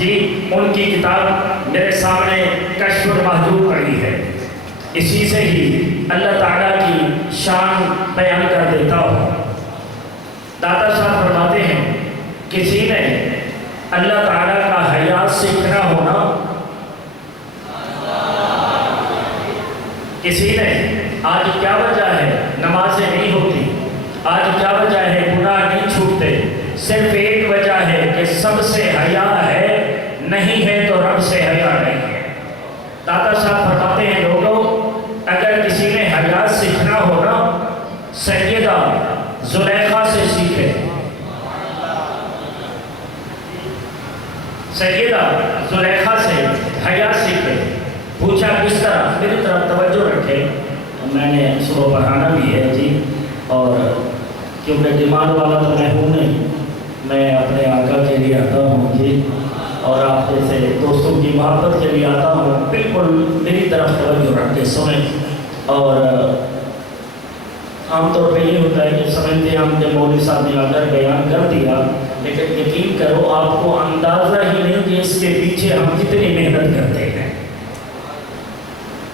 جی ان کی کتاب میرے سامنے کشف المحجوب پڑھی ہے، اسی سے ہی اللہ تعالیٰ کی شان بیان کر دیتا ہوں۔ داتا صاحب فرماتے ہیں کسی نے اللہ تعالیٰ کا حیا سیکھنا ہونا، کسی نے آج کیا وجہ ہے نمازیں نہیں ہوتی، آج کیا وجہ ہے گناہ نہیں چھوٹتے، صرف ایک وجہ ہے کہ سب سے حیا ہے، نہیں ہے تو رب سے حیا نہیں ہے۔ داتا صاحب فرماتے ہیں لوگوں اگر کسی نے حیا سیکھنا ہونا سیدہ زلیخا سے سیکھے، سیدہ زلیخا سے حیا سیکھے۔ پوچھا کس طرح؟ میری طرف توجہ رکھے، میں نے صبح پڑھانا بھی ہے جی، اور کیونکہ ڈیمانڈ والا تو میں ہوں نہیں، میں اپنے آقا کے لیے آتا ہوں جی، اور آپ جیسے دوستوں کی محبت کے لیے آتا ہوں، بالکل میری طرف توجہ رکھ کے سنیں۔ اور عام طور پہ یہ ہوتا ہے کہ سمجھتے ہیں ہم نے مولوی صاحب نے اگر بیان کر دیا، لیکن یقین کرو آپ کو اندازہ ہی نہیں کہ اس کے پیچھے ہم کتنی محنت کرتے ہیں،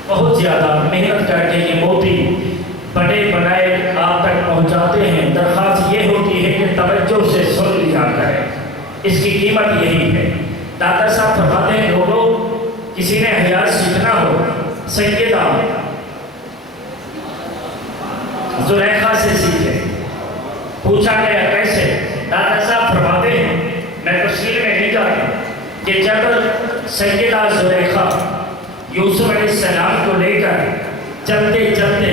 بہت زیادہ محنت کر کے یہ موتی بڑے بنائے آپ تک پہنچاتے ہیں۔ درخواست یہ ہوتی ہے کہ توجہ سے سن لیا کرے، اس کی قیمت یہی ہے۔ داتا صاحب فرماتے ہیں لوگوں کسی نے حیا سیکھنا ہو سیدہ زلیخا سے سیکھے۔ پوچھا گیا کیسے؟ داتا صاحب فرماتے ہیں میں تفصیل میں نہیں جاتا کہ جب سیدہ زلیخا یوسف علیہ السلام کو لے کر چلتے چلتے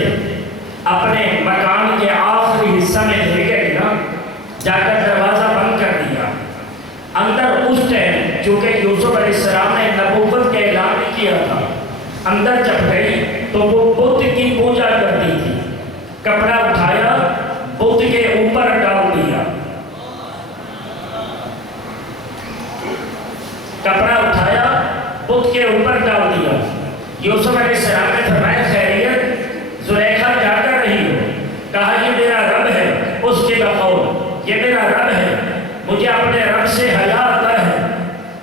اپنے مکان کے آخری حصہ میں لے گئے نا، جا کر دروازہ بند کر دیا، اندر اس ٹائم چونکہ یوسف علیہ السلام نے نبوت کا اعلان نہیں کیا تھا، اندر جب گئی تو وہ بت کی پوجا کرتی تھی، کپڑا اٹھایا بت کے اوپر ڈال دیا، کپڑا اٹھایا بت کے اوپر ڈال دیا۔ یوسف علیہ السلام نے فرمایا خیریت زلیخا کیا کر رہی ہو؟ کہا یہ میرا رب ہے، اس کے بقول یہ میرا رب ہے، مجھے اپنے رب سے حیا آتا ہے۔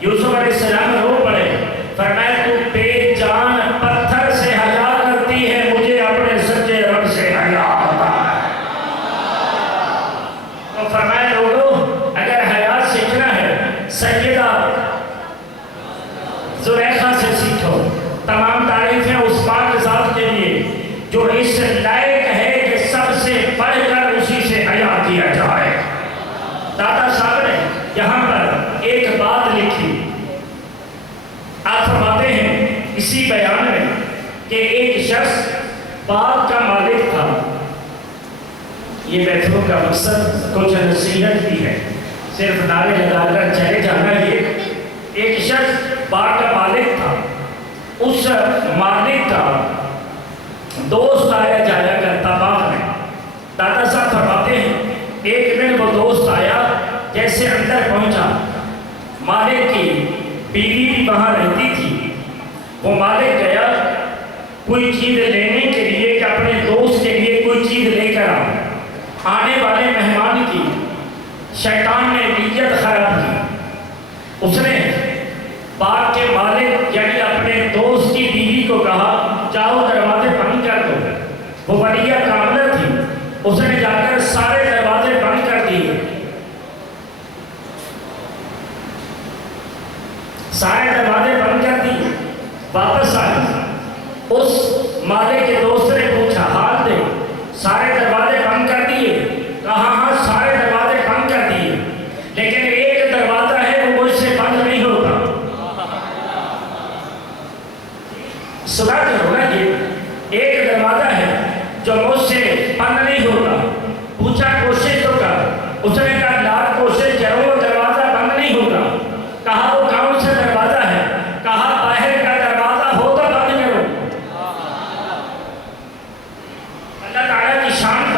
یوسف علیہ السلام رو پڑے، فرمایا تو بے جان پتھر سے حیا کرتی ہے، مجھے اپنے سچے رب سے حیا آتا ہے۔ تو فرمایا لوگوں اگر حیا سیکھنا ہے سیدہ زلیخا سے سیکھو۔ تمام تعریفیں اس پاک ذات کے لیے جو اس لائق ہے کہ سب سے بڑھ کر اسی سے حیا کیا جائے۔ داتا صاحب نے یہاں پر ایک بات لکھی، آپ فرماتے ہیں اسی بیان میں کہ ایک شخص باغ کا مالک تھا۔ یہ محفلوں کا مقصد کچھ نصیحت بھی ہے، صرف نعرے لگا کر چلے جانا۔ یہ ایک شخص باغ کا مالک تھا، اس مالک کا دوست آیا جایا کرتا باغ میں۔ داتا صاحب فرماتے ہیں ایک دن وہ دوست آیا، جیسے اندر پہنچا مالک کی بیوی بھی وہاں رہتی تھی، وہ مالک گیا کوئی چیز لینے کے لیے کہ اپنے دوست کے لیے کوئی چیز لے کر آنے والے مہمان کی شیطان نے نیت خراب کی۔ اس نے باغ کے مالک یعنی اپنے دوست کی بیوی کو کہا جاؤ دروازے بند کر دو۔ وہ ولیہ کاملہ تھی، اس نے جا کر سارے دروازے بند کر دیے، سارے دروازے بند کر دیے۔ واپس آئی، اس مالک کے دوست نے پوچھا حال دے، سارے دروازے بند کر دیے؟ کہا ہاں سارے دروازے بند کر دیے، لیکن ایک دروازہ ہے وہ مجھ سے بند نہیں ہوتا۔ سنا کرو نا، یہ ایک دروازہ ہے جو مجھ سے بند نہیں ہوتا۔ پوچھا کوشش تو کر، اس نے کہا لاکھ کوشش کرو وہ دروازہ بند نہیں ہوگا۔ کہا وہ کون سا دروازہ ہے؟ کہا باہر کا دروازہ ہو تو بند کرو۔ اللہ تعالیٰ کی شان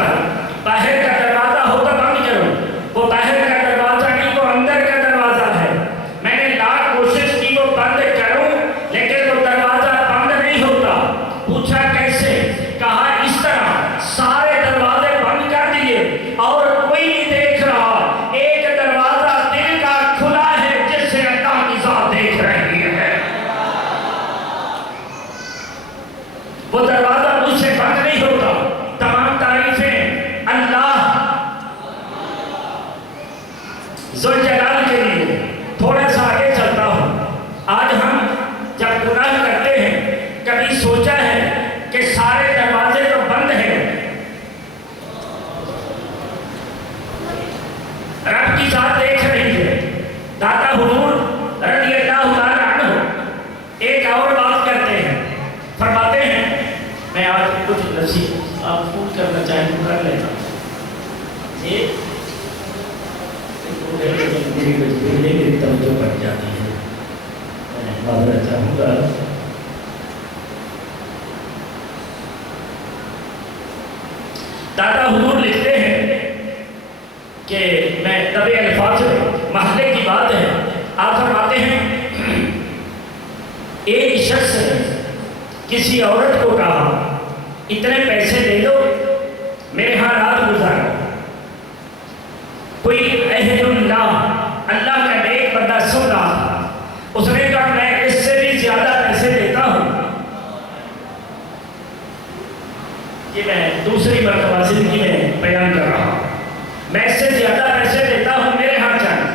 کرنا چاہیں تو کر لینا. میری توجہ بڑھ جاتی ہے. میں معذرت چاہوں گا. دادا حضور لکھتے ہیں کہ میں طبع الفاظ محلے کی بات ہے. آپ فرماتے ہیں ایک شخص نے کسی عورت کو کہا اتنے پیسے دے دو میرے ہاں رات گزارو. کوئی اہل اللہ کا نیک بندہ سن رہا تھا. اس نے کہا میں اس سے بھی زیادہ پیسے دیتا ہوں. یہ میں دوسری مرتبہ زندگی میں بیان کر رہا ہوں. میں اس سے زیادہ پیسے دیتا ہوں میرے ہاں چاہیے.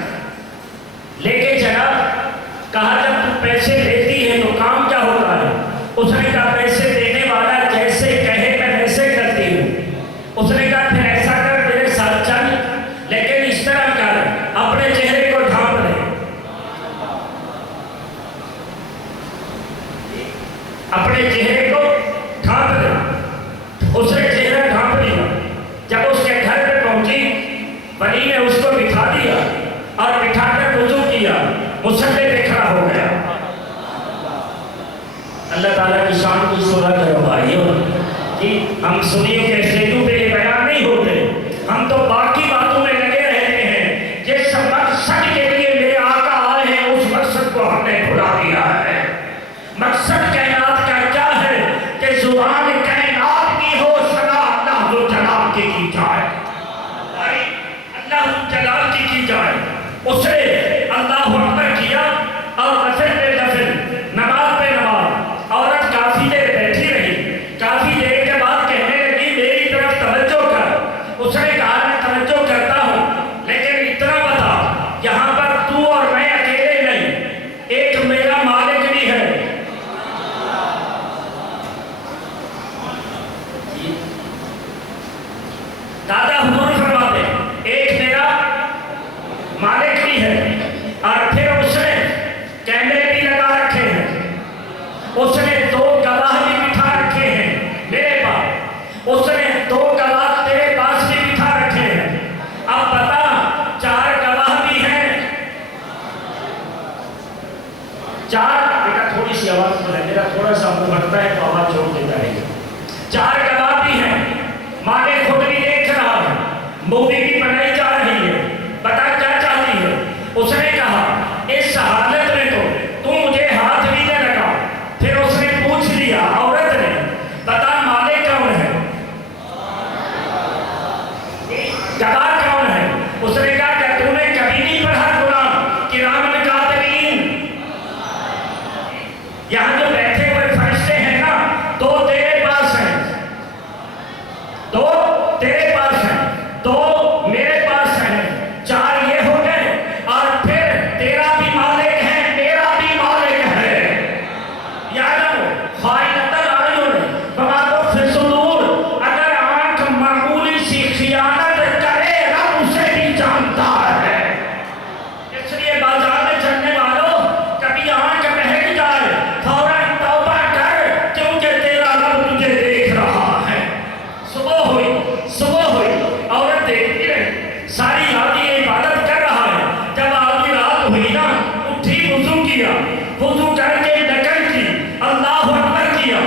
لیکن جناب کہا جب تم پیسے دیتی ہے تو کام کیا ہوتا ہے؟ اس نے کہا پیسے دینے والا جیسے کہے میں ویسے کرتی ہوں. اس نے کہا پھر ایسا کر میرے ساتھ چل لیکن اس طرح کر اپنے چہرے کو ڈھانپ لے. اپنے چہرے کو ڈھانپ لے. اس نے چہرہ ڈھانپ لیا. جب اس کے گھر پہ پہنچی بنی نے اس کو بٹھا دیا اور بٹھا کر وضو کیا. مصلی پہ کھڑا ہو گیا. اللہ تعالیٰ کی شان کی صورت کرو بھائیو کہ ہم سنیوں کے سیٹوں پہ یہ بیان نہیں ہوتے. ہم تو باقی باتوں میں لگے رہتے ہیں. جس مقصد کے لیے میرے آقا آئے ہیں اس مقصد کو ہم نے بھلا دیا ہے. مقصد کائنات کا کیا ہے کہ زبان کائنات کی ہو سنا اللہ و جلال کی جائے. اللہ و جلال کی جائے. اس نے اللہ اکبر کیا اور نفل پہ نفل نماز پہ نماز. عورت کافی دیر بیٹھی رہی. کافی دیر کے بعد کہنے لگی میری طرف توجہ کر. اس نے کہا میں توجہ کرتا ہوں لیکن اتنا بتا یہاں پر تو اور میں اکیلے نہیں ایک میرا مالک بھی ہے. دادا حضور فرماتے ایک میرا مالک بھی ہے. اور پھر اس نے کیمرے بھی لگا رکھے ہیں. اس نے 2 گواہ بھی بٹھا رکھے ہیں میرے پاس. اس نے 2 گواہ تیرے پاس بھی بٹھا رکھے ہیں. اب بتا 4 گواہ بھی ہیں. 4 بیٹا تھوڑی سی آواز سنے میرا تھوڑا سا منہ بھٹتا ہے تو آواز چھوڑ دیتا ہے. 4 گواہ بھی ہیں. مالک خود بھی دیکھ رہا ہے. مووی بھی بنائی جا رہی ہے. بتا کیا چاہتی ہے؟ اس نے کہا اس حالت میں تو مجھے ہاتھ بھی نہ لگا. پھر اس نے پوچھ لیا عورت نے بتا مالک کون ہے؟ گواہ کون ہے؟ اس نے کہا کہ تو نے کبھی نہیں پڑھا قرآن کرام کاتبین. یہاں جو بیٹھے ہوئے فرشتے ہیں نا 2 تیرے پاس ہیں 2 تیرے پاس ہیں 2 میرے پاس ہیں 4 یہ ہو گئے. اور پھر تیرا بھی مالک ہے میرا بھی مالک ہے. یعنی خائنۃ الاعین بما تخفی الصدور. اگر آنکھ معمولی سی خیانت کرے رب اسے بھی جانتا ہے. اس لیے بازار میں چلنے والوں کبھی آنکھ بہک جائے فوراً توبہ کر کیونکہ تیرا رب تجھے دیکھ رہا ہے. صبح ہوئی عورت دیکھتی رہی. ساری رات یہ عبادت کر رہا ہے. جب آدھی رات ہوئی نا اٹھی وضو کیا. وضو کر کے نکل کی اللہ اکبر کیا.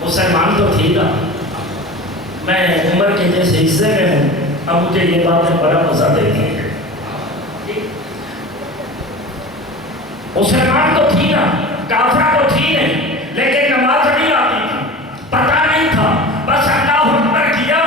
مسلمان تو تھی نا. میں عمر کے جیسے حصے میں ہوں. اب مجھے یہ باتیں بڑا مزہ دیتی ہیں. مسلمان تو تھی نا کافرہ تو تھی نہیں لیکن نماز نہیں آتی تھی. پتہ نہیں تھا بس اللہ اکبر کیا.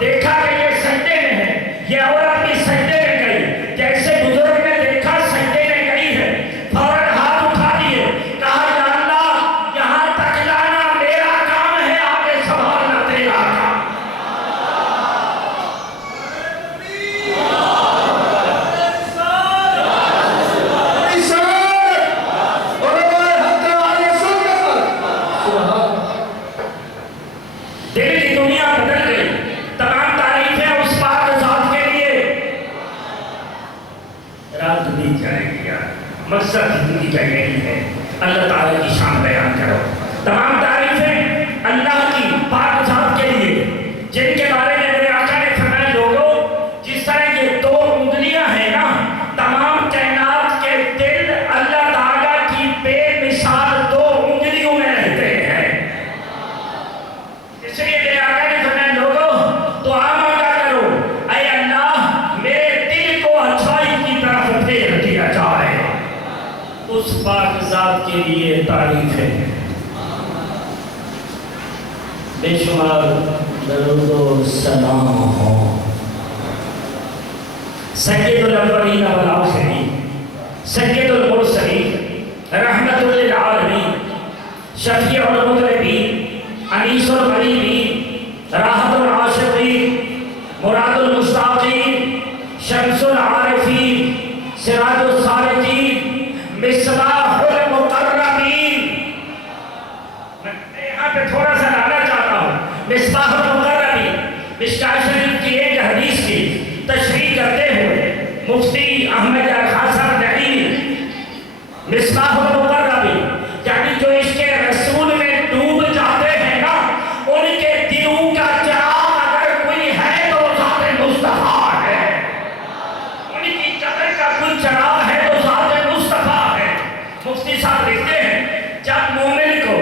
دیکھا کہ یہ سجدے میں ہے. یہ عورت بھی سجدے میں گئی. جیسے بزرگ نے دیکھا سجدے میں گئی ہے فوراً ہاتھ اٹھا دیے. کہا یا اللہ یہاں تک لانا میرا کام ہے آگے سنبھالنا تیرا کام. دل کی دنیا بدل گئی. تمام تعریفیں اس پاک ذات کے لیے. رات دی جائے گی یار. مقصد زندگی کا یہی ہے اللہ تعالیٰ کی شان بیان کرو. تمام تعریفیں اللہ کی پاک ذات کے لیے جن کے بارے میں میرے آقا نے فرمایا لوگوں جس طرح یہ دو انگلیاں ہیں نا تمام کائنات کے دل اللہ تعالیٰ کی بے مثال دو انگلیوں میں رہتے ہیں. اس لیے میرے آقا نے فرمایا لوگوں دعا مانگا کرو اے اللہ میرے دل کو اچھائی کی طرف پھیر دیا جائے. اس پاک ذات کے لیے تعریف ہے. بے شمار درود و سلام ہو سید الاولین والآخرین سید المرسلین رحمت للعالمین شفیع المذنبین انیس الغریبین راحت العاشقین مراد المشتاقین شمس العارفین سراج الصالحین مصباح المقربین. میں یہاں پہ تھوڑا سا لانا چاہتا ہوں. مصباح المقربین مشکوٰۃ شریف کی ایک حدیث کی تشریح کرتے ہوئے مفتی احمد خاصہ دلیل مصباح المقربین یعنی جو اس کے رسول میں ڈوب جاتے ہیں نا ان کے دلوں کا چراغ اگر کوئی ہے تو ذات مصطفیٰ ہے. ان کی قدر کا کوئی چراغ ہے تو ذات مصطفیٰ ہے. مفتی صاحب لکھتے ہیں جب مومن کو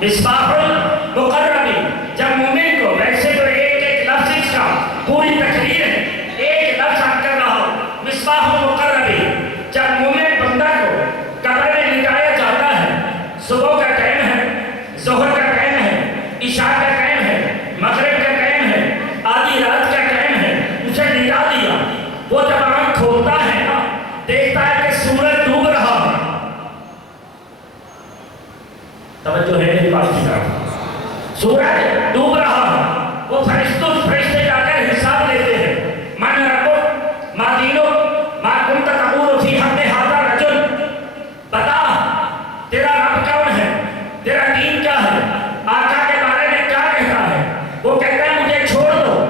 مصباح المقربین جب مومن کو ویسے تو ایک لفظ اس کا پوری تقریر ہے ایک لفظ ہم کر رہا ہوں مصباح المقربین جب مومن بندہ کو قبر میں لٹایا جاتا ہے صبح کا ٹائم ہے ظہر کا ٹائم ہے عشاء کا ٹائم ہے مغرب کا ٹائم ہے آدھی رات کا ٹائم ہے اسے لٹا دیا. وہ جب آنکھ کھولتا ہے نا دیکھتا ہے کہ سورج ڈوب رہا ہے. توجہ ہے میری بات کی طرف. سورج ڈوب رہا ہے. وہ فرشتے جا کر حساب لیتے ہیں. من ربک ما دینک ما کنت تقول فی حق ھذا الرجل. بتا تیرا رب کون ہے تیرا دین کیا ہے آقا کے بارے میں کیا کہتا ہے. وہ کہتا ہے مجھے چھوڑ دو.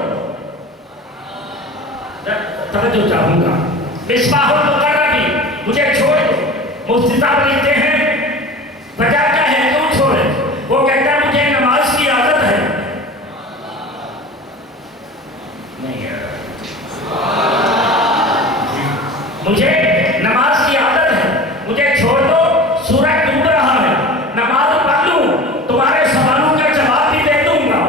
توجہ چاہوں گا. مصباح المقربین مجھے چھوڑ دو. مفتی صاحب لکھتے ہیں وجہ کیا ہے کیوں چھوڑے. وہ کہتا ہے مجھے نماز کی عادت ہے. مجھے نماز کی عادت ہے مجھے چھوڑ دو. سورج ڈوب رہا ہے نماز پڑھ لوں تمہارے سوالوں کا جواب بھی دے دوں گا.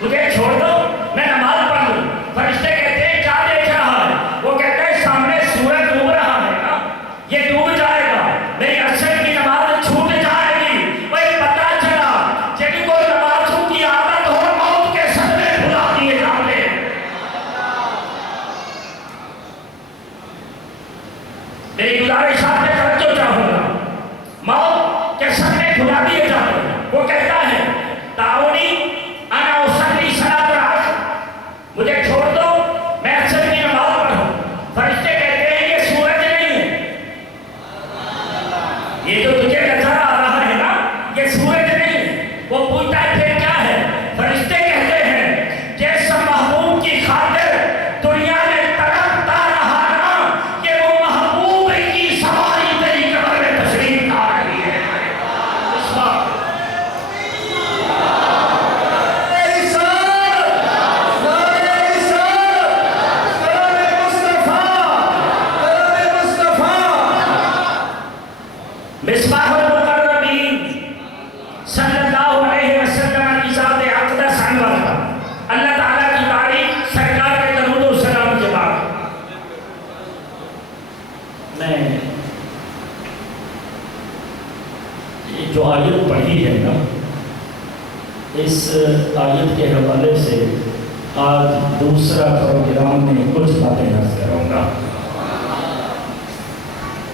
مجھے چھوڑ دو میں نماز پڑھ لوں. فرشتے کہتے ہیں کیا دیکھ رہا ہے. وہ کہتا ہے سامنے سورج ڈوب رہا ہے نا یہ ڈوب جائے گا میری عصر کی نماز چھوٹ جائے گی. وہی پتہ چلا جن کو نمازوں کی عادت ہو موت کے صدمے بھلا دیے جاتے ہیں. میری گزارشات میں توجہ چاہوں گا. موت کے صدمے بھلا دیے جاتے ہیں. وہ کہتا ہے تعاونی انا اصلی صلاۃ العصر. مجھے چھوڑ دو میں عصر کی نماز پڑھوں. فرشتے کہتے ہیں یہ سورج نہیں ہے یہ جو تجھے نظر آ رہا ہے نا یہ سورج نہیں ہے. وہ پوچھتا ہے پھر کیا ہے. فرشتے کہتے ہیں جس محبوب کی خاطر دنیا میں تڑپتا رہا نا یہ وہ محبوب کی سواری تیری قبر میں تشریف لا رہی ہے. اس وقت مصباح المقربین صلی اللہ علیہ وسلم کی ذات اقدس انور کا اللہ تعالیٰ کی تعریف سرکار کے درود و سلام کے بعد میں یہ جو آیت پڑھی ہے نا اس آیت کے حوالے سے آج دوسرا پروگرام میں کچھ باتیں عرض کروں گا.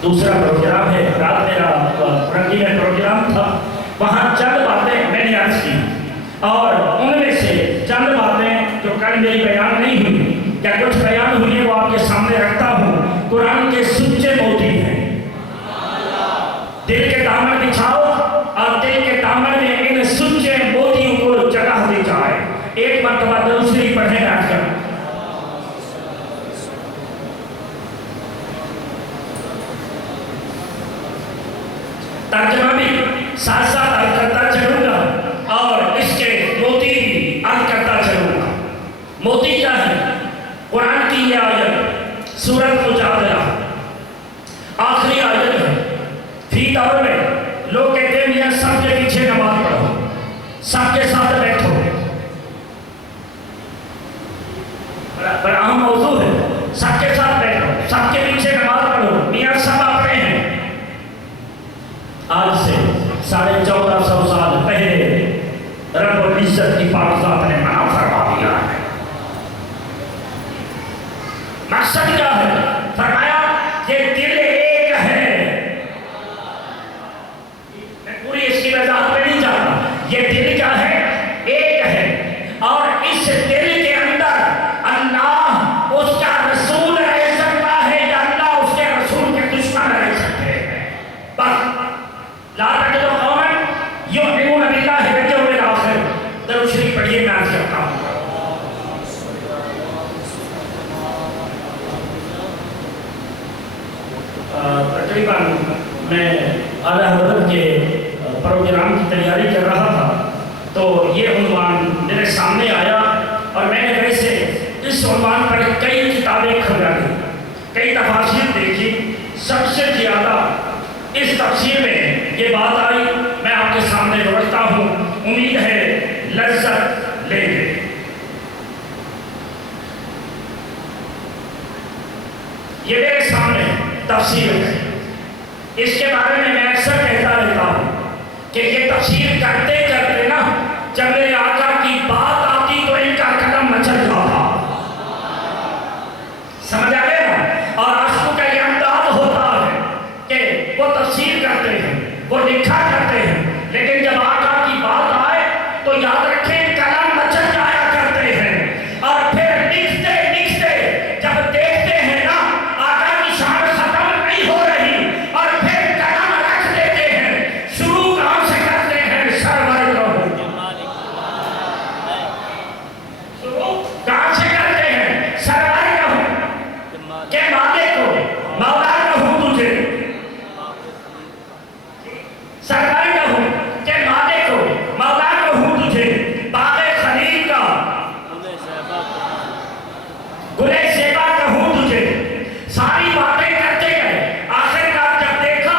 دوسرا پروگرام ہے رات میرا رنگی میں پروگرام تھا وہاں چند باتیں میں نے عرض کی اور ان میں سے چند باتیں جو کل میری بیان نہیں ہوئی یا کچھ بیان ہوئی وہ آپ کے سامنے رکھتا ہوں. قرآن کے سچے موتی ہیں. دل کے دامن بچھاؤ اور دل کے دامن میں ان سچے موتیوں کو جگہ دی جائے. ایک مرتبہ دوسری پڑھیں آج کل. ترجمہ بھی ساتھ ساتھ عرض کرتا چلوں گا اور اس کے موتی بھی عرض کرتا چلوں گا۔ موتی کیا ہے؟ قرآن کی یہ آیت سورۃ مجادلہ آخری آیت ہے۔ فی دور میں لوگ کہتے ہیں میاں سب کے پیچھے نماز پڑھو، سب کے ساتھ بیٹھو، بڑا اہم موضوع ہے، سب کے ساتھ بیٹھو، سب کے پیچھے نماز پڑھو، میاں سب اپنے ہیں۔ آج سے 1450 سال پہلے رب العزت کی پاک ذات نے منع فرما دیا ہے۔ مقصد کیا ہے؟ فرمایا کہ دل ایک ہے۔ میں پوری اس کی وضاحت پہ نہیں جاتا، یہ دل کیا ہے؟ ایک ہے، اور اس دل کے اندر اللہ اس کا رسول رہ سکتا ہے یا اللہ اس کے رسول کے دشمن رہ سکتے ہیں۔ بس لا تجد قوما یؤمنون باللہ والیوم الآخر۔ درود شریف پڑھیے، میں عرض کرتا ہوں۔ تقریباً میں اعلیٰ حضرت کے پروگرام کی تیاری کر رہا تھا تو یہ عنوان میرے سامنے آیا، اور میں نے ویسے اس عنوان پر کئی کتابیں کھولیں، کئی تفاسیر دیکھی۔ سب سے زیادہ اس تفسیر میں یہ بات آئی، میں آپ کے سامنے رکھتا ہوں، امید ہے لذت لیں گے۔ یہ میرے سامنے تفسیر ہے، اس کے بارے میں اکثر کہتا رہتا ہوں کہ یہ تفسیر کرتے کرتے نا جب میرے آقا کی بات آتی تو ان کا قدم مچل جاتا، سمجھ آ گیا نا؟ اور عاشقوں کا یہ انداز ہوتا ہے کہ وہ تفسیر کرتے ہیں، وہ لکھا کرتے ہیں، لیکن جب آقا کی بات آئے تو یاد رکھیں قلم مچل جایا کرتے ہیں، اور پھر لکھتے لکھتے جب دیکھتے ہیں نا آقا کی شان ختم نہیں ہو رہی، اور پھر قلم رکھ دیتے ہیں، شروع کہاں سے کرتے ہیں؟ سرور رہو، شروع کہاں سے کرتے ہیں؟ سرور رہو کہ مالک کو مولا کہوں تجھے، سرور کہوں کہ مالک کو مولا کہوں تجھے، باغ خلیل کا گلے شیبہ کہوں تجھے، ساری باتیں کرتے گئے، آخر کار جب دیکھا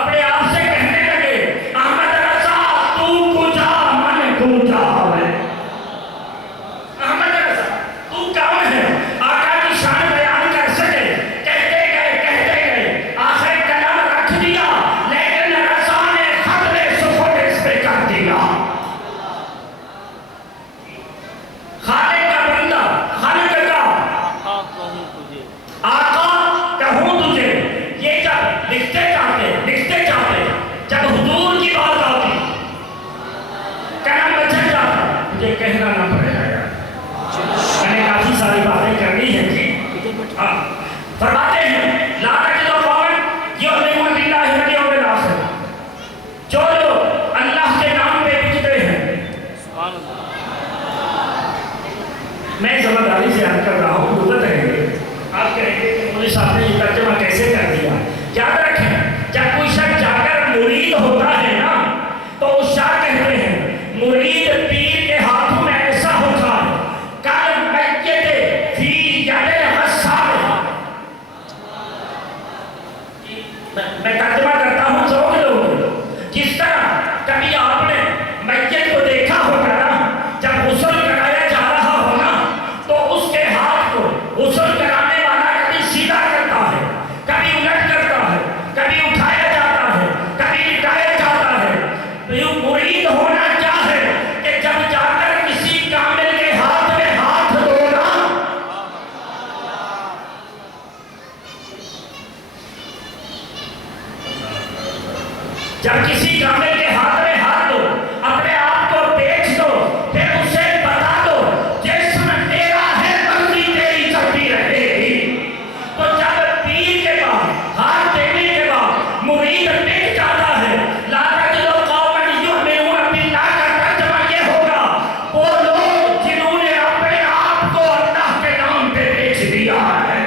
اپنے آپ سے کہنے لگے احمد رضا تو کجا من کجا ہے، احمد رضا تو کون ہے؟ آقا کی شان بیان کر سکے، کہتے گئے آخر قلم رکھ دیا، لیکن رضا نے ختم سخن اس پہ کر دیا۔ خالق کا بندہ، خالق کا آقا کہوں تجھے، یہ جب لکھتے جاتے جب حضور کی بات آتی قلم بچل جاتا، مجھے کہنا نہ پڑے گا یار، میں نے کافی ساری باتیں کرنی ہیں جی۔ فرماتے ہیں لا تجد قوما یؤمنون باللہ والیوم الآخر، جو لوگ اللہ کے نام پہ بکتے ہیں، میں زبرداری سے عرض کر رہا ہوں، مدت ہے، آپ کہیں گے کہ مجھے صاحب نے یہ ترجمہ کیسے کر دیا؟ یاد رکھیں جب کوئی شخص جا کر مرید ہوتا ہے نا تو اس شاہ کہتے ہیں مرید پیر کے ہاتھوں میں ایسا ہوتا ہے کل میت فی ید غسال۔ میں ترجمہ کرتا ہوں ذوق لوگ، جس طرح کبھی آپ نے میت کو دیکھا ہوگا نا، جب غسل کرایا جا رہا ہو نا تو اس کے ہاتھ کو غسل کرانے والا کبھی سیدھا کرتا ہے، کبھی الٹ کرتا ہے، کبھی اٹھایا جاتا ہے، کبھی لٹایا جاتا ہے۔ مرید ہونا کیا ہے کہ جب جا کر کسی کامل کے ہاتھ میں ہاتھ دھونا، جب کسی کامل کے ہاتھ میں ہاتھ دو، اپنے آپ کو بیچ دو، پھر اسے بتا دو جسم تیرا ہے مرضی تیری چلتی رہے گی۔ تو جب پیر کے بعد ہاتھ دینے کے بعد مرید مٹ جاتا ہے، لا تجد قوما یؤمنون باللہ کا ترجمہ یہ ہوگا وہ لوگ جنہوں نے اپنے آپ کو اللہ کے نام پہ بیچ دیا ہے۔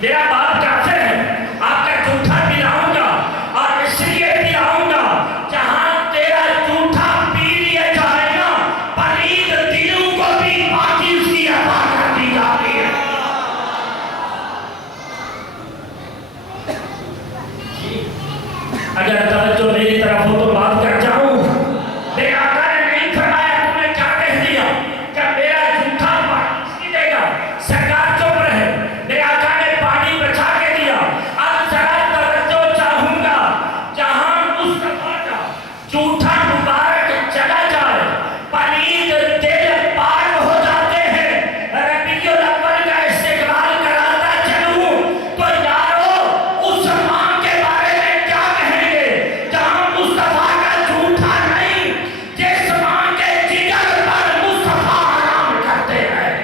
میرا باپ کافر ہے، آپ کا جھوٹا پلاؤں گا، اور اس لیے پلاؤں گا جہاں تیرا جھوٹا پی لیا جائے گا پلید دلوں کو بھی پاکی اس کی عطا کر دی جاتی ہے۔ اگر توجہ میری طرف ہو تو بات کر جاؤں۔ میرے آقا نے نہیں فرمایا تم نے کیا کہہ دیا کہ میرا جھوٹا پانی اس کی دے گا، سرکار چپ رہے۔ میرے آقا نے پانی بچا کے دیا۔ اب ذرا توجہ چاہوں گا، جہاں مصطفیٰ کا جھوٹا مبارک چلا جائے پلید دل پاک ہو جاتے ہیں۔ ربیع الاول کا استقبال کراتا چلوں تو یارو اس ماں کے بارے میں کیا کہیں گے جہاں مصطفیٰ کا جھوٹا نہیں، جس ماں کے جگر پر مصطفیٰ آرام کرتے ہیں۔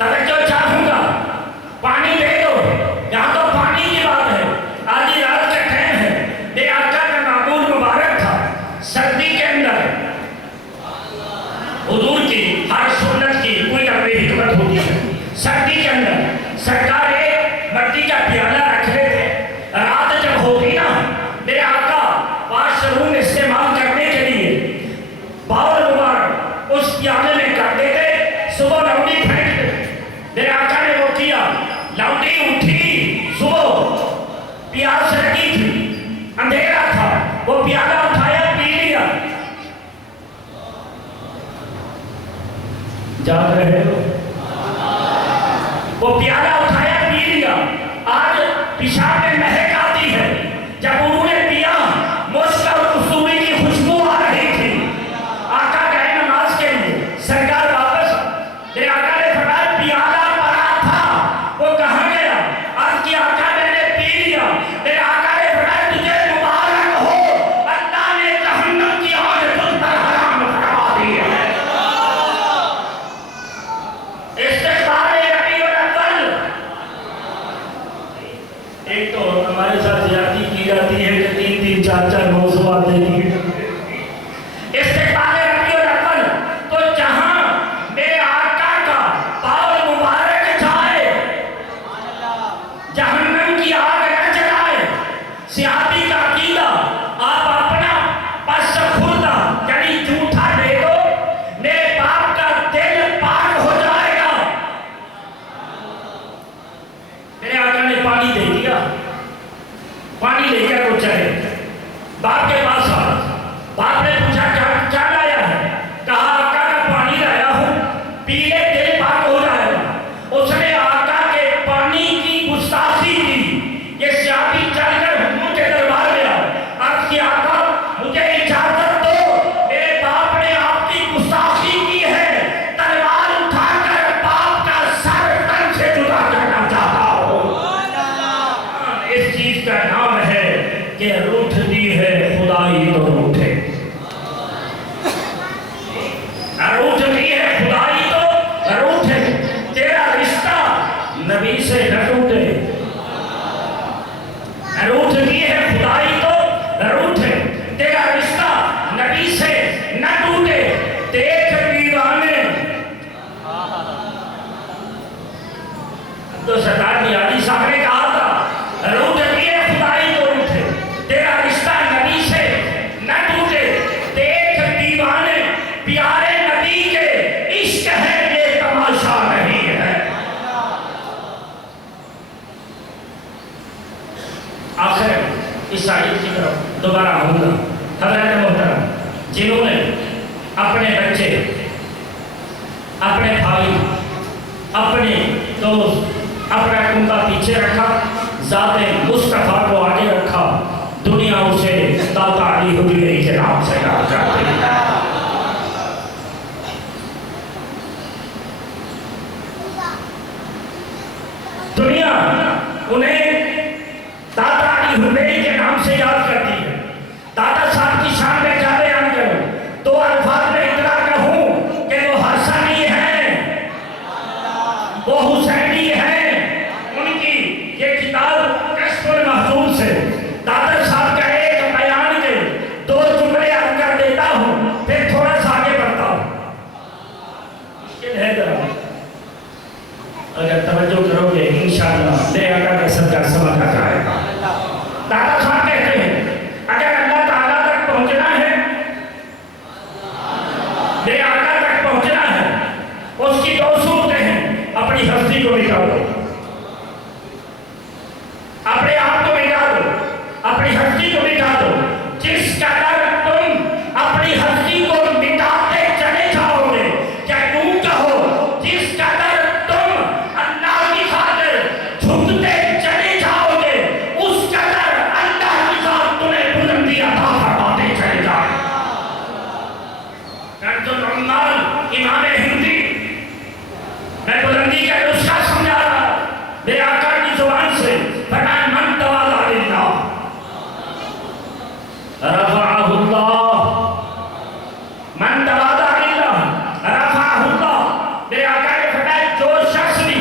توجہ چاہوں گا، پانی دے دو، یہاں تو پانی کی بات ہے۔ آدھی رات کا ٹائم ہے، میرے آقا کا معمول مبارک تھا سردی کے اندر حضور کی ہر سنت کی کوئی اپنی حکمت ہوتی ہے۔ سردی کے اندر سرکار ایک مٹی کا پیالہ رکھ رہے تھے، رات جب ہوگی نا میرے آقا واش روم استعمال کرنے کے لیے باول مبارک اس پیالے میں کر دیتے، صبح لوٹی پھینک دیتے۔ میرے آقا نے وہ کیا، لوٹی اٹھی، صبح پیاس لگی تھی، اندھیرا تھا، وہ پیالہ اٹھایا پی لیا۔ جاگ رہے ہو؟ وہ پیالہ اٹھایا پی لیا۔ آج پیشاب میں مہک آتی ہے، جب انہوں نے پیا مشک اور کسوری کی خوشبو آ رہی تھی۔ آقا گئے نماز کے لیے، سرکار واپس، میرے آقا نے فرمایا پیالہ پڑا تھا، وہ کہاں گیا؟ عرض کی آقا میں نے پی لیا۔ میرے آقا نے فرمایا تجھے مبارک ہو، اللہ نے جہنم کی آگ تجھ پر حرام کروا دی ہے۔ استقبال ربیع الاول۔ ایک تو ہمارے ساتھ زیادتی کی جاتی ہے کہ 3 4 موضوعات دیکھیں۔ استقبال ربیع الاول تو جہاں میرے آقا کا باول مبارک جائے جہنم کی آگ نہ جلائے۔ صحابی کا عقیدہ آپ اپنا پس خوردہ یعنی جھوٹا دے دو، میرے باپ کا دل پاک ہو جائے گا۔ میرے آقا نے پانی دے دیا، پانی لے کر وہ چلے، باپ کے پاس آ۔ باپ نے پوچھا کیا لایا ہے؟ کہا آقا کا پانی لایا ہوں، پیلے دل پاک ہو جائے گا۔ اس نے آقا کے پانی کی گستاخی کی۔ یہ صحابی چل کر حضور کے دربار میں آیا، عرض کی آقا مجھے اجازت دو، میرے باپ نے آپ کی گستاخی کی ہے، تلوار اٹھا کر باپ کا سر تن سے جدا کرنا چاہتا ہوں۔ اس چیز کا نام ہے کہ روٹھ دی ہے خدائی تو روٹھے، روٹھ دی ہے خدائی تو روٹھے، تیرا رشتہ نبی سے نہ ٹوٹے، روٹھ دی ہے خدائی تو روٹھے، تیرا رشتہ نبی سے نہ ٹوٹے۔ دیکھ دیوانے تو سردار میاں صاحب نے کہا تھا روٹھ دی ہے خدائی تو روٹھے، تیرا رشتہ نبی سے نہ ٹوٹے۔ دیکھ دیوانے پیارے نبی کے عشق ہے، یہ تماشا نہیں ہے۔ آخر اس آیت کی طرف دوبارہ آؤں گا۔ حضرت محترم، جنہوں نے اپنے بچے، اپنے بھائی، اپنے دوست، اپنا کنبہ پیچھے رکھا، ذات مصطفیٰ کو آگے رکھا، دنیا اسے داتا علی حجویری کے نام سے یاد کرتی ہے۔ دنیا انہیں داتا علی حجویری کے نام سے یاد کرتی ہے۔ داتا صاحب کی شان میں کیا بیان کروں؟ 2 الفاظ میں اتنا کہوں کہ وہ حسنی ہیں، وہ حسینی ہیں، ان کی کرو گے انشاءاللہ میرے آقا کا صدقہ سمجھ آ جائے گا۔ دادا صاحب کہتے ہیں اگر اللہ تعالیٰ تک پہنچنا ہے، میرے آقا تک پہنچنا ہے، اس کی دو صورتیں ہیں، اپنی ہستی کو مٹا دو، اپنے آپ کو مٹا دو، اپنی ہستی کو مٹا دو۔ جس قدر تم اپنی ہستی کو مٹاتے چلے جاؤ گے، یا یوں کہو جس قدر تم اللہ کی خاطر جھکتے چلے جاؤ گے، اس قدر اللہ کی ذات تمہیں بلندی عطا فرماتے چلے جائے۔ کنز العمال امام ہندی میں بلندی کا نسخہ سمجھا رہا، میرے آقا کی زبان سے فرمایا من تواضع للہ رفعہ اللہ، من تواضع للہ رفعہ اللہ۔ میرے آقا نے فرمایا جو شخص بھی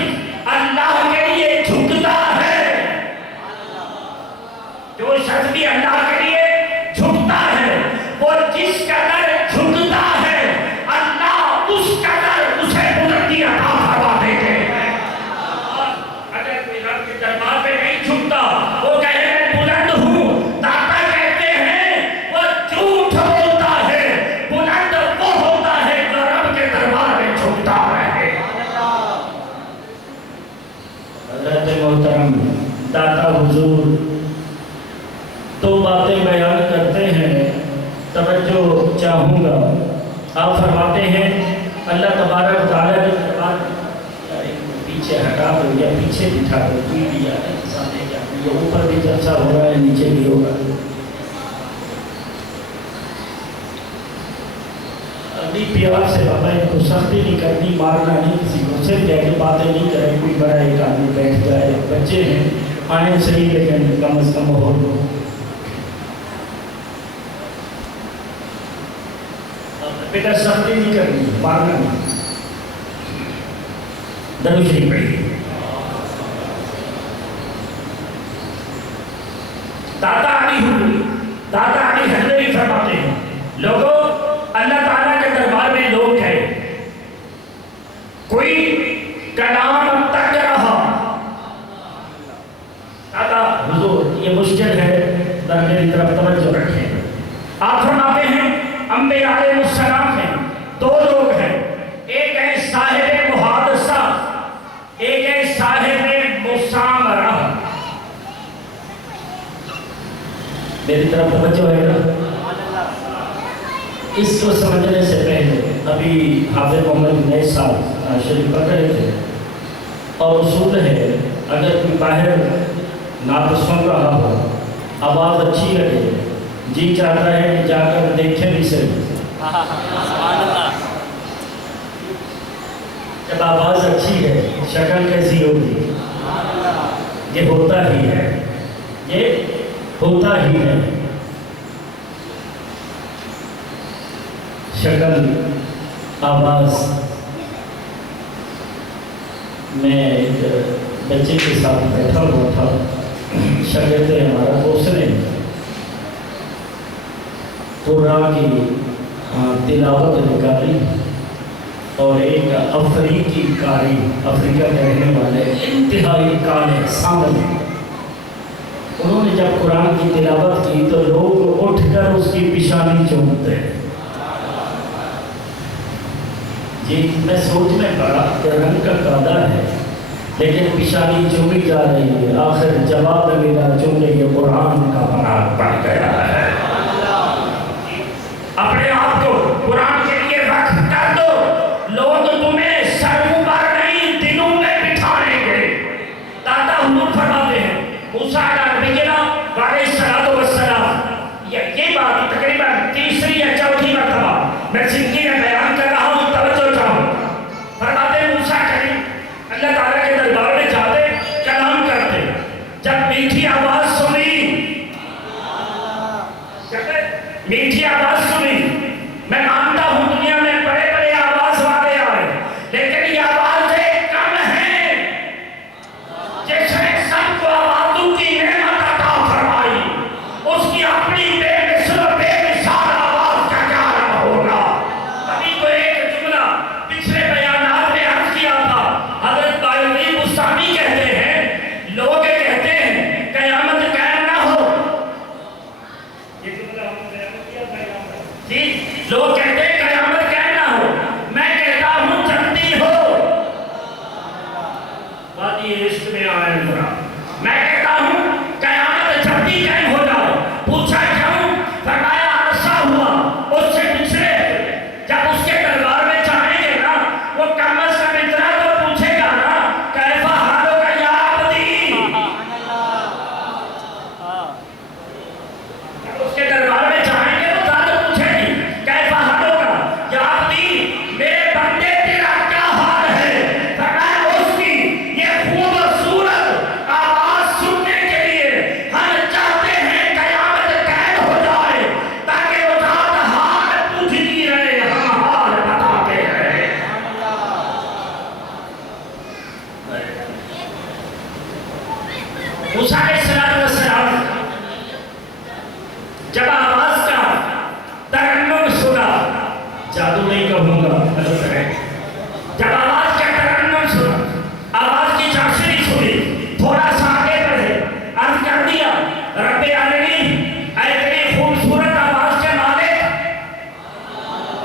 اللہ کے لیے جھکتا ہے، جو شخص بھی اللہ کے لیے جھکتا ہے، وہ جس قدر جھکتا ہے اللہ اس قدر اسے بلندی عطا فرما دیتے ہیں۔ اگر کوئی رب کے دربار پہ نہیں جھکتا، وہ کہے میں بلند ہوں، داتا کہتے ہیں وہ جھوٹ بولتا ہے، بلند وہ ہوتا ہے جو رب کے دربار میں جھکتا رہے۔ حضرت محترم داتا حضور دو باتیں بیان کرتے ہیں، توجہ چاہوں گا۔ آپ فرماتے ہیں اللہ تبارک و تعالیٰ کے دربار پیچھے ہٹا دو یا پیچھے بٹھا دو، کوئی بھی آئے سامنے کیا یہ اوپر بھی جلسہ ہو رہا ہے نیچے بھی ہوگا۔ اپنی پیار سے بابا ان کو سختی نہیں کرنی، مارنا نہیں، کسی کو صرف کہہ کے باتیں نہیں کریں، کوئی بڑا ایک آدمی بیٹھ جائے، بچے ہیں آئیں صحیح لیکن کم از کم ہو دو۔ بیٹا سختی نہیں کرنی، مارنا نہیں۔ درود شریف پڑھیے۔ دادا علی حضرت فرماتے ہیں لوگوں اللہ تعالیٰ کے دربار میں لوگ ہیں، کوئی کلام تک رہا، دادا حضور یہ مشکل ہے، در میری طرف توجہ رکھیں۔ آپ فرماتے ہیں انبیاء علیہ السلام ہیں، دو لوگ ہیں، ایک ہے صاحب محادثہ، ایک ہے صاحب مسامرہ۔ میری طرف توجہ ہے نا؟ اس کو سمجھنے سے پہلے ابھی حافظ محمد نئے صاحب شریف پڑھ رہے تھے، اور اصول ہے اگر کوئی باہر نعت سن رہا ہو، آواز اچھی لگے، جی چاہتا ہے کہ جا کر دیکھیں بھی صحیح۔ جب آواز اچھی ہے شکل کیسی ہوگی؟ یہ ہوتا ہی ہے، یہ ہوتا ہی ہے۔ شکل، آواز۔ میں ایک بچے کے ساتھ بیٹھا ہوا تھا، شاگرد ہمارا، اس نے قرآن کی تلاوت نکالی، اور ایک افریقی قاری، افریقہ کے رہنے والے انتہائی کالے سامنے، انہوں نے جب قرآن کی تلاوت کی تو لوگ اٹھ کر اس کی پیشانی چومتے ہیں۔ یہ میں سوچ میں پڑا کہ رنگ کا قاعدہ ہے، لیکن پیشانی چومی جا رہی ہے، آخر جواب ملا چونکہ یہ قرآن کا بنا بن گیا ہے۔ اپنے آپ کو قرآن کے لیے وقف کر دو، لوگ تمہیں سروں پر نہیں دلوں میں بٹھائیں گے۔ دادا حضور فرماتے ہیں موسیٰ علیہ السلام یہ بات تقریباً تیسری یا چوتھی مرتبہ میں زندگی میں بیان کر رہا ہوں، توجہ چاہوں۔ فرماتے ہیں موسیٰ کریم اللہ تعالیٰ کے دربار میں جاتے، کلام کرتے، جب میٹھی آواز سنی، میٹھی آواز سنی میں آئے ذرا. میں کہتا ہوں قیامت جب بھی قائم ہو جائے. پوچھا کیوں؟ فرمایا عرصہ ہوا اس سے پچھلے جب اس کے دربار میں جائیں گے نا وہ کم از کم اتنا تو پوچھے گا نا کیف حالک یا عبدی. جب اس کے دربار میں جائیں گے تو ذات پوچھے گی کیف حالک یا عبدی، میرے بندے تیرا کیا حال ہے. فرمایا اس کی یہ خوبصورت آواز سننے کے لیے ہم چاہتے ہیں قیامت قائم ہو جائے تاکہ وہ ذات حال پوچھتی رہے، ہم حال بتاتے رہے. موسیٰ علیہ السلام جب آواز کا ترنم سنا، جادو نہیں کہوں گا غلط ہے، جب آواز کا ترنم سنا، آواز کی چاشنی سنی، تھوڑا سا آگے بڑھے، عرض کر دیا رب العالمین اے اتنی خوبصورت آواز کے مالک،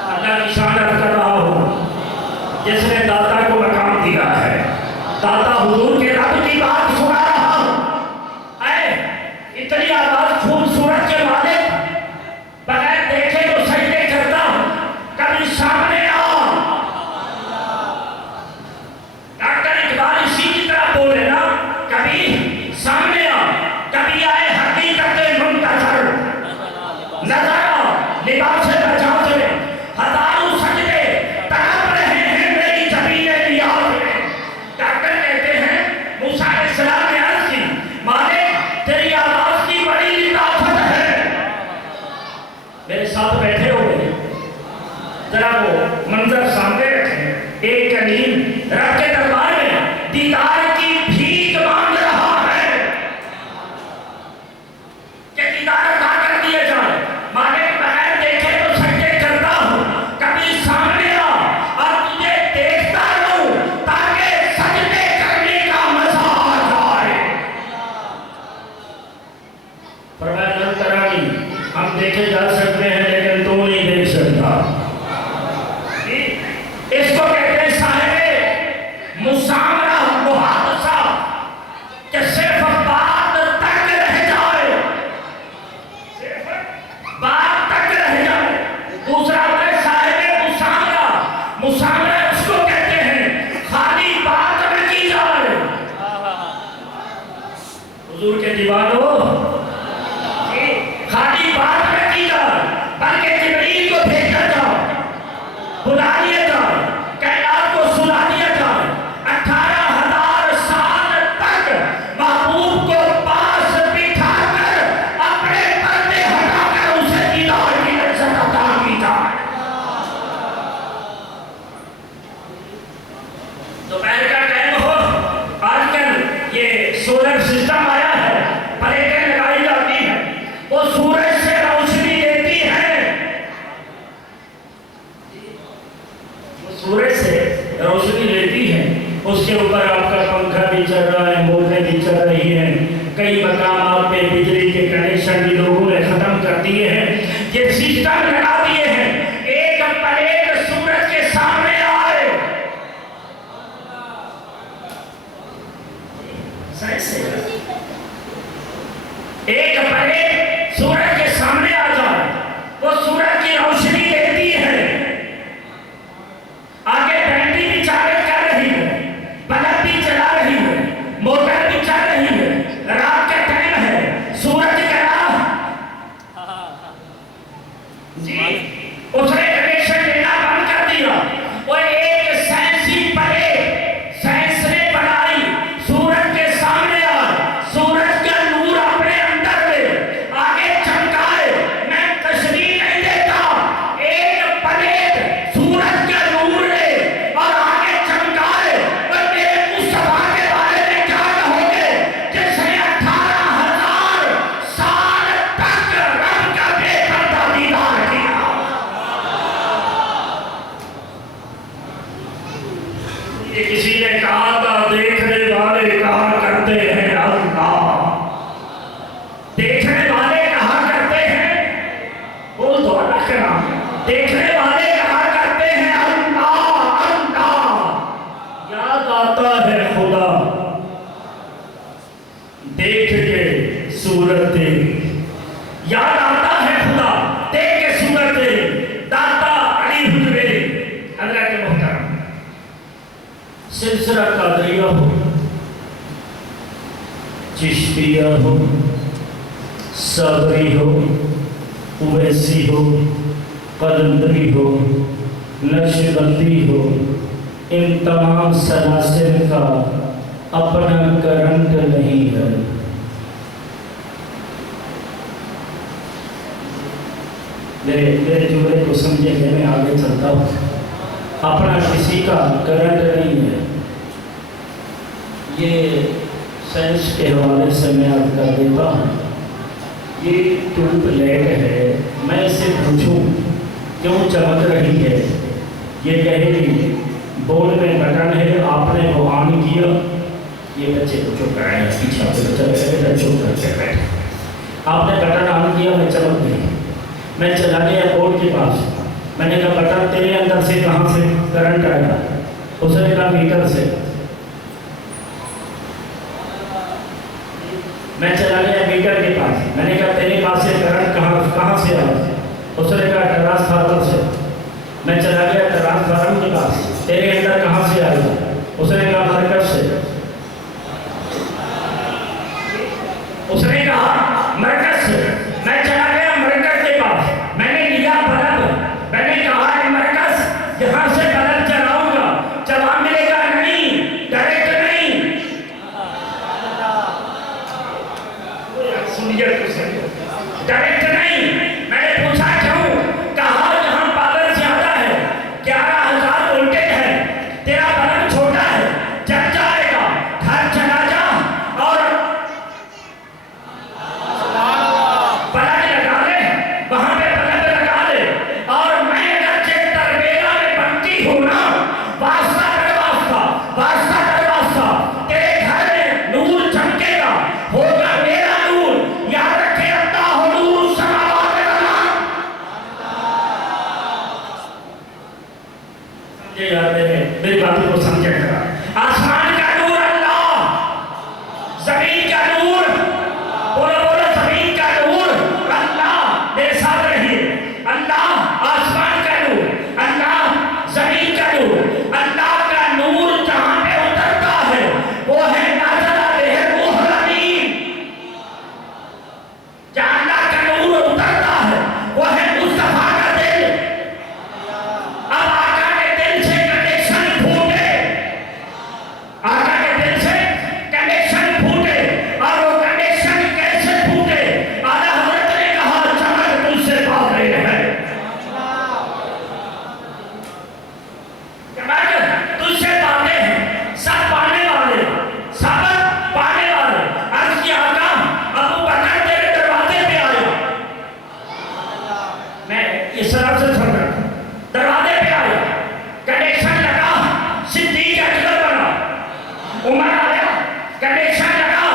اللہ کی شان عرض کر رہا ہوں جس نے داتا کو مقام دیا ہے. داتا حضور کے رب کی بات سنا رہا ہوں. اے اتنی آواز خوبصورت کے مالک، بغیر دیکھے تو سجدے کرتا ہوں، کبھی سامنے آ. ڈاکٹر اقبال اسی کی طرح بولے نا، کبھی سامنے آ، کبھی آئے حقیقت منتظر، نظر آ لباس بچاؤ سے ہزاروں سجدے تڑپ رہے ہیں میری زمین نیاز میں. ڈاکٹر کہتے ہیں موسیٰ علیہ السلام نے عرض کی مالک تیری آواز کی بڑی لطافت ہے. میرے ساتھ بیٹھے ہوئے ذرا وہ منظر سامنے رکھیں. ایک کلیم رب کے دربار میں دیدار کی بھیک مانگ رہا ہے کہ دیدار عطا کر دیا جائے. مالک بغیر دیکھے تو سجدے کرتا ہوں، کبھی سامنے آ اور تجھے دیکھتا رہوں تاکہ سجدے کرنے کا مزہ آ جائے. فرمایا لن ترانی، ہم دیکھے جا سکتے ہیں لیکن تو نہیں دیکھ سکتا. اس کو کہتے ہیں صاحب مسامرہ محادثہ، کہ صرف بات تک رہ جائے، صرف بات تک رہ جائے. دوسرا ہے صاحب مسامرہ. مسامرہ اس کو کہتے ہیں خالی بات نہ کی جائے. حضور کے دیوانوں خالی بات نہ کی جائے بلکہ جبریل کو بھیجا جائے، بلا لیا جائے، کائنات کو سنا دیا جائے. 18,000 سال تک محبوب کو پاس بٹھا کر اپنے پردے ہٹا کر اسے دیدار کی لذت عطا کی جائے. دوپہر کا ٹائم ہو، آج کل یہ سولر سسٹم آیا ہے، پلیٹیں لگائی جاتی ہیں، وہ سورج سے روشنی دیتی ہے. وہ سورج سے روشنی لیتی ہے، اس کے اوپر آپ کا پنکھا بھی چل رہا ہے، موٹریں بھی چل رہی ہیں. کئی مقامات پہ بجلی کے کنیکشن بھی لوگوں نے ختم کر دیے ہیں. یہ سسٹم لگا دیے ہیں ایک پلیٹ سورج کے سامنے آئے. ایک پلیٹ سورج کے سامنے آ جائے، وہ سورج کی روشنی دیتی ہے. آگے بیٹری بھی چارج کر رہی ہے، بلب بھی چلا رہی ہے، موٹر بھی چل رہی ہے. رات کا ٹائم ہے، سورج کا جی اس نے کنیکشن لینا بند کر دیا. وہ ایک سائنسی پلیٹ سائنس نے بنائی، سورج کے سامنے آ، سورج کا نور اپنے اندر لے، آگے چمک دیکھ کے صورت تیری، یاد آتا ہے خدا دیکھ کے صورت تیری، داتا علی حجویری۔ حضرت محترم، سلسلہ قادریہ ہو، چشتیہ ہو، صبری ہو، اویسی ہو، قلندری ہو، نقشبندی ہو، ان تمام سلاسل کا اپنا کرنٹ نہیں ہے۔ میرے جملے کو سمجھے کہ میں آگے چلتا ہوں، اپنا کسی کا کرنٹ نہیں ہے۔ یہ سائنس کے حوالے سے میں عرض کر دیتا ہوں، یہ ٹیوب لائٹ ہے، میں اسے پوچھوں کیوں چمک رہی ہے، یہ کہے گی بورڈ میں بٹن ہے، آپ نے وہ آن کیا۔ یہ بچے کو چپ کرائیں، پیچھے بچہ بیٹھے چپ کر کے بیٹھے، آپ نے بٹن آن کیا، میں چمک گئی، میں چلا گیا بورڈ کے پاس، میں نے کہا بٹن تیرے اندر سے کہاں سے کرنٹ آئے گا؟ اس نے کہا میٹر سے۔ میں چلا گیا میٹر کے پاس، میں نے کہا تیرے پاس سے کرنٹ کہاں سے آئے؟ اس نے کہا ٹرانسفارمر سے۔ میں چلا گیا ٹرانسفارمر کے پاس، تیرے اندر کہاں سے آئے گا؟ اس نے کہا مرکز سے۔ اس نے کہا مرکز سے۔ میں چلا گیا مرکز کے پاس، میں نے لیا بلب، میں نے کہا ہے مرکز یہاں سے بلب جلاؤں گا، جواب ملے گا نہیں، ڈائریکٹ نہیں۔ سنیے ڈائریکٹ نہیں۔ میں نے پوچھا کیوں؟ کہا یہاں پاور زیادہ ہے، 11,000 وولٹیج ہے، تیرا بلب چھوٹا ہے، جل جائے گا، گھر چلا جا اور بلب لگا لے، وہاں پہ بلب لگا لے، اور میں اگر چیک تربیلا میں بنتی ہوں نا، واسطہ در واسطہ تیرے گھر میں نور چمکے گا، ہوگا میرا نور۔ یاد رکھے اللہ نور سماوات والارض۔ سمجھے یار میری باتوں کو سمجھے گا؟ آسمان کا نور اللہ، زمین کا نور، بولو زمین کا نور اللہ، میرے ساتھ رہیے، اللہ آسمان کا نور، اللہ زمین کا نور۔ اللہ کا نور جہاں پہ اترتا ہے وہ ہے نازل علیہ الروح الامین۔ جہاں اللہ کا نور اترتا ہے وہ ہے مصطفیٰ کا دل۔ اب آقا کے دل سے کنیکشن پھوٹے، آقا کے دل سے کنیکشن پھوٹے، اور وہ کنیکشن کیسے پھوٹے؟ اعلیٰ حضرت نے کہا چمک تجھ سے پاتے ہیں، چمک تجھ سے پاتے ہیں، سب پانے والے، سب پانے والے۔ عرض کیا آقا ابو بکر تیرے دروازے پہ آیا، میں اس طرح سے سمجھ رہا ہوں، دروازے پہ آیا، کنیکشن لگا، صدیق اکبر بنا، عمر آیا، کنیکشن لگا،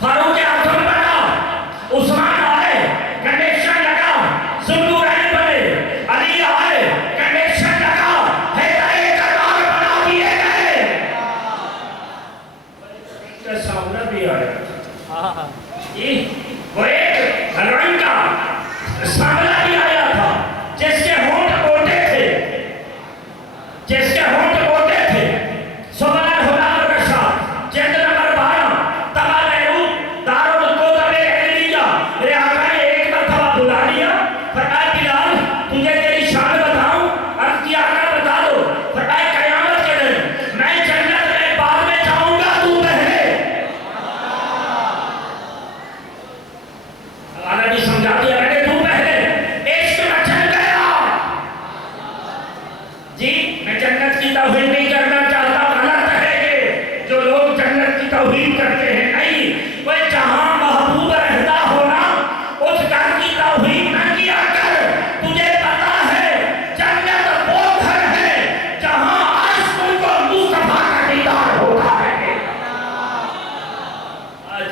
فاروق اعظم بنا، عثمان آئے، کنیکشن لگا، ذوالنورین بنے، علی آئے، کنیکشن لگا، ہدایت کرار بنا دیے گئے۔ کا سامنا بھی آیا، وہ ایک رنگ کا سامنا بھی آیا تھا جس کے ہونٹ موٹے تھے، جس کے ہونٹ موٹے تھے۔ سبحان الہدى الرشاد، جلد نمبر 12، طبع بیروت، دارالکتب علیہ۔ میرے آقا نے ایک مرتبہ بلا لیا، فرمایا بلال تجھے تیری شان بتاؤں؟ عرض کیا آقا بتا دو۔ فرمایا قیامت کے دن میں جنت میں بعد میں جاؤں گا، تو پہلے۔ حوالہ بھی سمجھا دیا میں نے، تو پہلے۔ عشق مچل گیا جی، میں جنت کی توہین نہیں کرنا چاہتا، غلط ہے یہ جو لوگ جنت کی توہین کرتے ہیں، نہیں، وہ جہاں محبوب رہتا ہونا اس گھر کی توہین نہ کیا کر۔ تجھے پتا ہے جنت وہ گھر ہے جہاں عرش تم کو مصطفیٰ کا دیدار ہوتا ہے۔ آج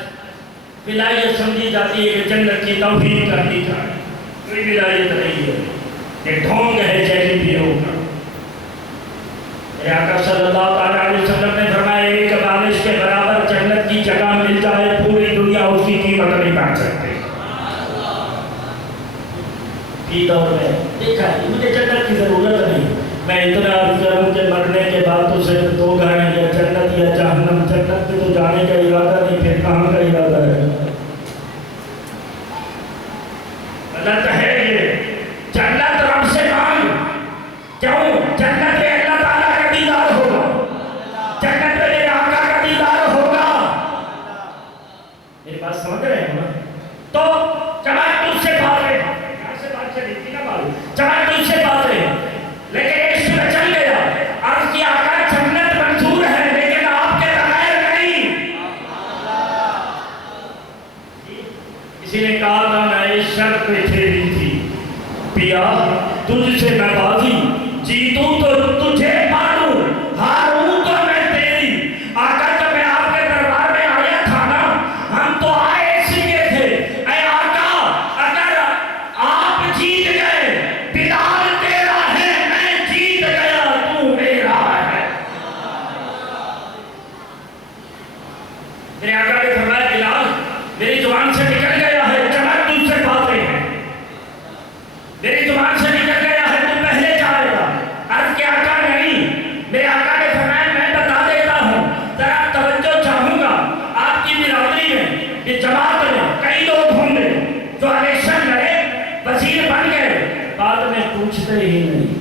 ولایت سمجھی جاتی ہے کہ جنت کی توہین کرنی چاہیے، کوئی ولایت نہیں ہے، یہ ڈھونگ ہے جیلی پیروں کا۔ میرے آقا صلی اللہ علیہ وسلم نے فرمایا ایک بارش کے برابر جنت کی دور میں دیکھا ہے مجھے جنت کی ضرورت نہیں. میں اتنا عرض کروں کہ مرنے کے بعد تو صرف دو گانے یا جنت یا جہنم. جنت میں تو جانے کا ارادہ نہیں, پھر کہاں کا ارادہ ہے؟ غلط ہے یہ. جنت رب سے مانگ. کیوں؟ جنت میں اللہ تعالیٰ کا دیدار ہوگا, جنت میں میرے آقا کا دیدار ہوگا. میری بات سمجھ رہے ہیں نا؟ تو چمک تجھ سے بات ہے, یہاں سے بات چلی تھی نا بات, چمک تجھ سے بات ہے, لیکن عشق میں چل گیا. عرض کیا آقا جنت منظور ہے لیکن آپ کے بغیر نہیں. کسی نے کہا تھا میں شرط پہ کھیلی تھی پیا تجھ سے میں بازی, جیتوں تو تجھے ماروں, ہاروں تو میں تیری. آقا جب میں آپ کے دربار میں آیا تھا نا, ہم تو آئے اس لیے تھے, اے آقا اگر آپ جیت گئے, بلال تیرا ہے, میں جیت گیا, تو میرا ہے. میرے آقا نے فرمایا بلال میری زبان سے نکل گیا ہے, چمک تجھ سے باتیں ہیں, میری زبان سے نکل گیا ہے, تو پہلے جائے گا. عرض کے آقا نہیں. میرے آقا نے فرمایا میں بتا دیتا ہوں, ذرا توجہ چاہوں گا. آپ کی برادری میں یہ جماعت میں کئی لوگ ہوں گے جو الیکشن لڑے, وزیر بن گئے, بعد میں پوچھتے ہی نہیں.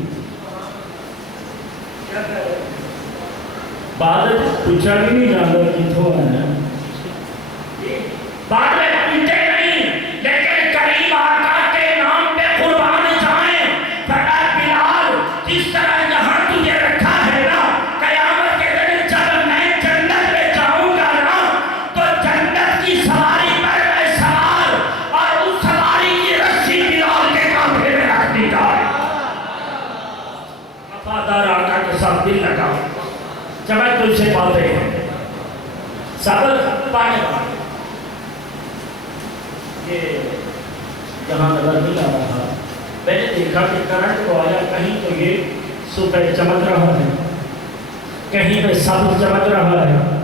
بعد پوچھا بھی نہیں جاتا کتوں ہے, بعد میں پوچھتے نہیں, لیکن کریم آقا کے نام پہ قربان جائیں. فرمایا بلال جس طرح یہاں تجھے رکھا ہے نا, قیامت کے دن جب میں جنت میں جاؤں گا نا, تو جنت کی سواری پر میں سوار, اور اس سواری کی رسی بلال کے کانپے میں رکھ دی جائے. وفادار آقا کے ساتھ دل لگا. چمک تجھ سے باتیں ہیں, سبق پانے والا. جہاں نظر نہیں آ رہا, میں نے دیکھا کہ کرنٹ کو آیا, کہیں تو یہ سپر چمک رہا ہے, کہیں پہ سبز چمک رہا ہے,